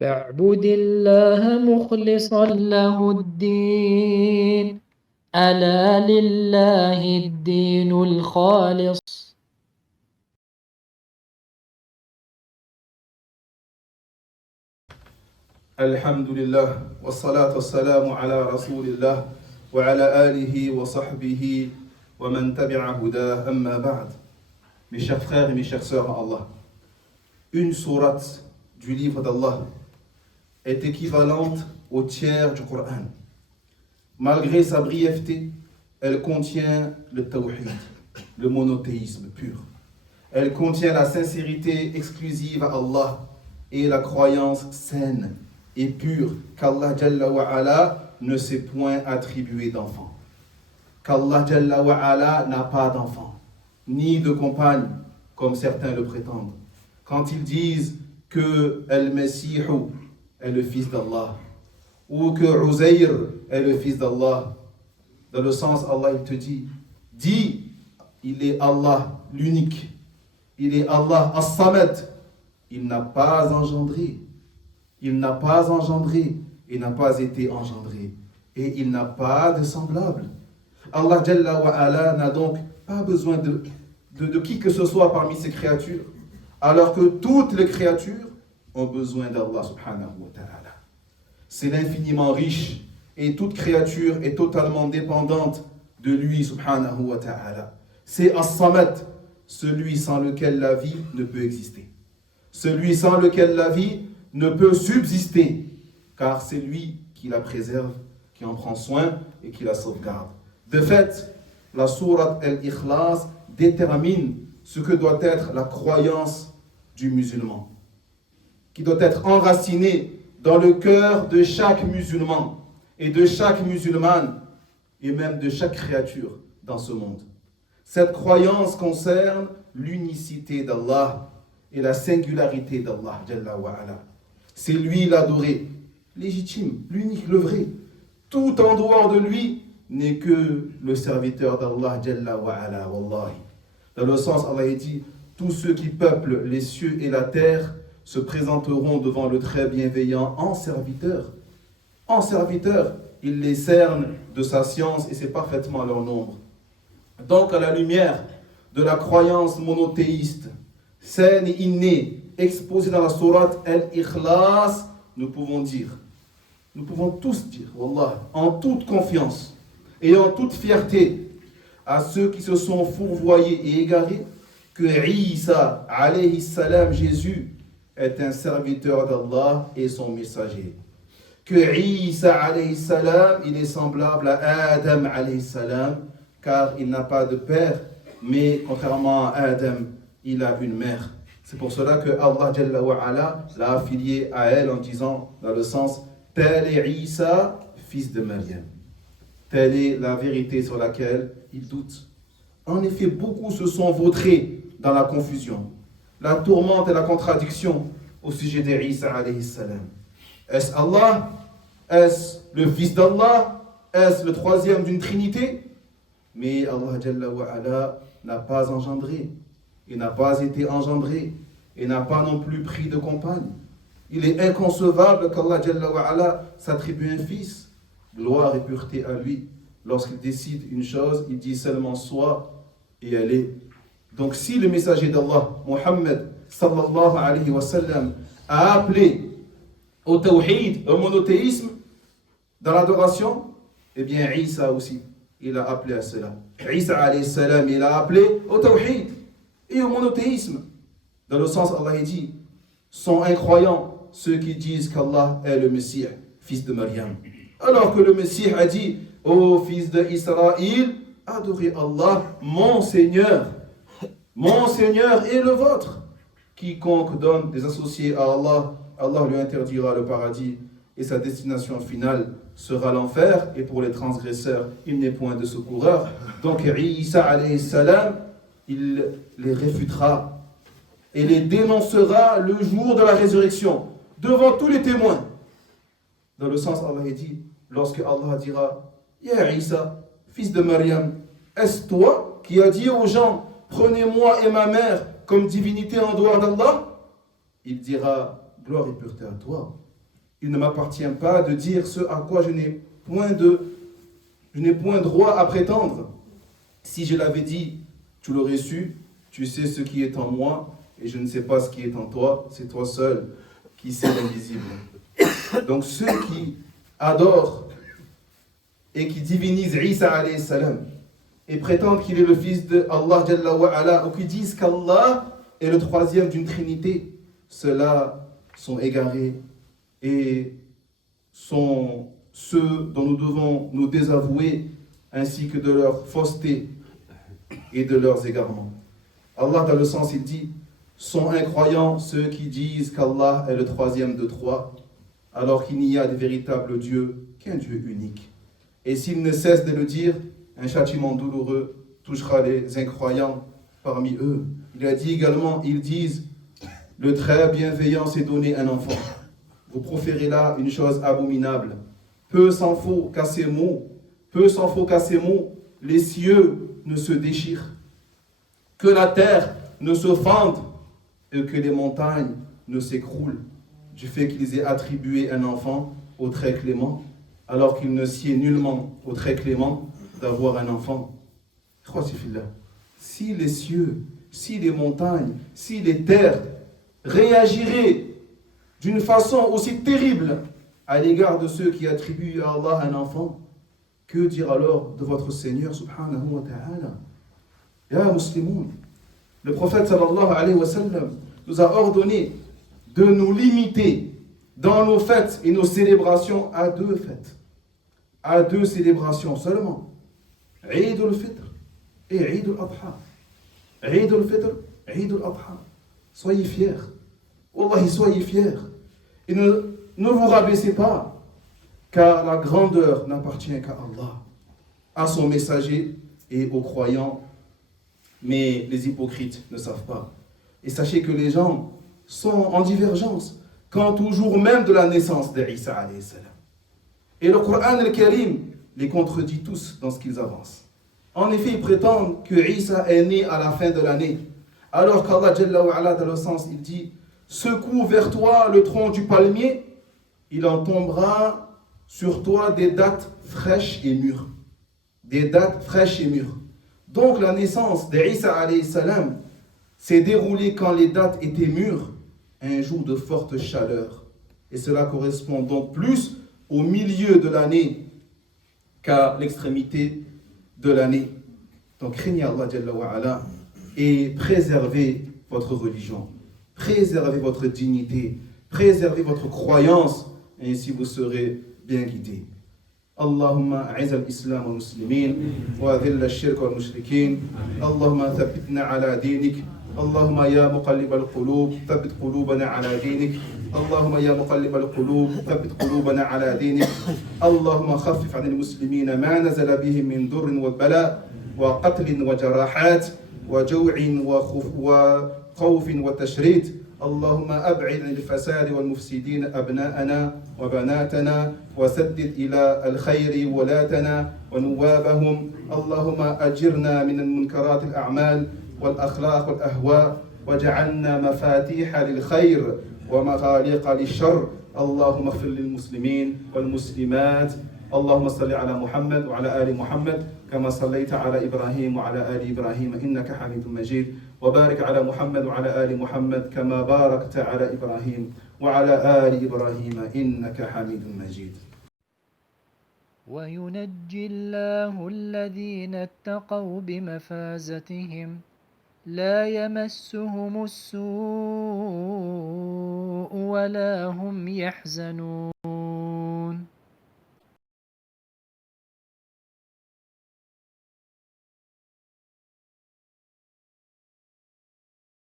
فاعبد الله مخلصا له الدين ألا لله الدين الخالص. الحمد لله والصلاة والسلام على رسول الله وعلى آله وصحبه ومن تبع هداه أما بعد. Mes chers frères et mes chères sœurs en Allah, une sourate du livre d'Allah est équivalente au tiers du Coran. Malgré sa brièveté, elle contient le tawhid, le monothéisme pur. Elle contient la sincérité exclusive à Allah et la croyance saine et pure qu'Allah Jalla wa Ala ne s'est point attribué d'enfant. Qu'Allah Jalla wa Ala n'a pas d'enfant, ni de compagne, comme certains le prétendent. Quand ils disent que Al-Messihu est le fils d'Allah, ou que Uzayr est le fils d'Allah, dans le sens Allah il te dit, dis, il est Allah l'unique, il est Allah As-Samad, il n'a pas engendré, il n'a pas engendré, il n'a pas été engendré, et il n'a pas de semblable. Allah Jalla wa Ala n'a donc pas besoin de qui que ce soit parmi ses créatures, alors que toutes les créatures ont besoin d'Allah subhanahu wa ta'ala. C'est l'infiniment riche, et toute créature est totalement dépendante de lui subhanahu wa ta'ala. C'est As-Samad, celui sans lequel la vie ne peut exister. Celui sans lequel la vie ne peut subsister, car c'est lui qui la préserve, qui en prend soin et qui la sauvegarde. De fait, la sourate Al-Ikhlas détermine ce que doit être la croyance du musulman, qui doit être enracinée dans le cœur de chaque musulman et de chaque musulmane et même de chaque créature dans ce monde. Cette croyance concerne l'unicité d'Allah et la singularité d'Allah Jalla wa Ala. C'est lui l'adoré, légitime, l'unique, le vrai. Tout en dehors de lui n'est que le serviteur d'Allah Jalla wa Ala, wallahi. Dans le sens, Allah dit, tous ceux qui peuplent les cieux et la terre se présenteront devant le très bienveillant en serviteur. En serviteur, il les cerne de sa science et c'est parfaitement leur nombre. Donc, à la lumière de la croyance monothéiste, saine et innée, exposée dans la sourate Al-Ikhlas, nous pouvons tous dire, wallah, en toute confiance et en toute fierté, à ceux qui se sont fourvoyés et égarés, que Isa, alayhi salam, Jésus, est un serviteur d'Allah et son messager. Que Isa, alayhi salam, il est semblable à Adam, alayhi salam, car il n'a pas de père, mais contrairement à Adam, il a une mère. C'est pour cela que Allah Jalla wa Ala l'a affilié à elle en disant, dans le sens, tel est Isa, fils de Maryam. Telle est la vérité sur laquelle il doute. En effet, beaucoup se sont vautrés dans la confusion, la tourmente et la contradiction au sujet d'Isa alayhi salam. Est-ce Allah? Est-ce le fils d'Allah? Est-ce le troisième d'une trinité? Mais Allah Jalla wa Ala n'a pas engendré, il n'a pas été engendré, et n'a pas non plus pris de compagne. Il est inconcevable qu'Allah Jalla wa Ala s'attribue un fils. Gloire et pureté à lui. Lorsqu'il décide une chose, il dit seulement soit et elle est. Donc si le messager d'Allah, Muhammad sallallahu alayhi wa sallam, a appelé au tawhid, au monothéisme, dans l'adoration, eh bien Isa aussi, il a appelé à cela. Isa alayhi salam, il a appelé au tawhid et au monothéisme. Dans le sens, Allah dit, sont incroyants ceux qui disent qu'Allah est le Messie, fils de Maryam. Alors que le Messie a dit, ô fils d'Israël, adorez Allah, mon Seigneur et le vôtre. Quiconque donne des associés à Allah, Allah lui interdira le paradis et sa destination finale sera l'enfer, et pour les transgresseurs, il n'est point de secoureur. Donc Isa alayhi salam, il les réfutera et les dénoncera le jour de la résurrection, devant tous les témoins. Dans le sens, Allah dit, lorsque Allah dira, Ya Isa, fils de Maryam, est-ce toi qui as dit aux gens, prenez-moi et ma mère comme divinité en dehors d'Allah? Il dira, gloire et pureté à toi. Il ne m'appartient pas de dire ce à quoi je n'ai point droit à prétendre. Si je l'avais dit, tu l'aurais su, tu sais ce qui est en moi, et je ne sais pas ce qui est en toi, c'est toi seul qui sais l'invisible. Donc ceux qui adorent et qui divinisent Isa alayhi salam, et prétendent qu'il est le fils de Allah Jalla wa Ala, ou qui disent qu'Allah est le troisième d'une trinité, ceux-là sont égarés et sont ceux dont nous devons nous désavouer, ainsi que de leur fausseté et de leurs égarements. Allah, dans le sens, il dit, sont incroyants ceux qui disent qu'Allah est le troisième de trois, alors qu'il n'y a de véritable Dieu qu'un Dieu unique. Et s'ils ne cessent de le dire, un châtiment douloureux touchera les incroyants parmi eux. Il a dit également, ils disent, le très bienveillant s'est donné un enfant. Vous proférez là une chose abominable. Peu s'en faut qu'à ces mots, les cieux ne se déchirent, que la terre ne se fende et que les montagnes ne s'écroulent, du fait qu'ils aient attribué un enfant au très clément, alors qu'il ne sied nullement au très clément d'avoir un enfant. Si les cieux, si les montagnes, si les terres réagiraient d'une façon aussi terrible à l'égard de ceux qui attribuent à Allah un enfant, que dire alors de votre Seigneur subhanahu wa ta'ala? Ya muslimoun, le prophète sallallahu alayhi wa sallam nous a ordonné de nous limiter dans nos fêtes et nos célébrations à deux fêtes, à deux célébrations seulement, Eid al-Fitr et Eid al-Adha. Eid al-Fitr, Eid al-Adha. Soyez fiers, Wallahi, soyez fiers, et ne vous rabaissez pas, car la grandeur n'appartient qu'à Allah, à son messager et aux croyants, mais les hypocrites ne savent pas. Et sachez que les gens sont en divergence quant au jour même de la naissance d'Isa alayhi salam. Et le Coran al-Karim les contredit tous dans ce qu'ils avancent. En effet, ils prétendent que Isa est né à la fin de l'année, alors qu'Allah Jalla wa Ala, dans le sens, il dit, secoue vers toi le tronc du palmier, il en tombera sur toi des dattes fraîches et mûres. Des dattes fraîches et mûres. Donc la naissance d'Isa alayhi salam s'est déroulée quand les dattes étaient mûres, un jour de forte chaleur. Et cela correspond donc plus au milieu de l'année qu'à l'extrémité de l'année. Donc craignez Allah Jalla wa Ala et préservez votre religion, préservez votre dignité, préservez votre croyance, et ainsi vous serez bien guidés. اللهم أعز الإسلام والمسلمين وأذل الشرك والمشركين اللهم ثبتنا على دينك اللهم يا مقلب القلوب ثبت قلوبنا على دينك اللهم يا مقلب القلوب ثبت قلوبنا على دينك اللهم خفف عن المسلمين ما نزل بهم من ضر وبلاء وقتل وجراحات وجوع وخوف وتشريد اللهم أبعد عن الفساد والمفسدين أبناءنا وبناتنا وسدد إلى الخير ولاتنا ونوابهم اللهم أجرنا من المنكرات الأعمال والأخلاق والأهواء واجعلنا مفاتيح للخير ومغاليق للشر اللهم اغفر للمسلمين والمسلمات اللهم صل على محمد وعلى آل محمد كما صليت على إبراهيم وعلى آل إبراهيم إنك حميد مجيد وبارك على محمد وعلى آل محمد كما باركت على إبراهيم وعلى آل إبراهيم إنك حميد مجيد. وينجي الله الذين اتقوا بمفازتهم لا يمسهم السوء ولا هم يحزنون.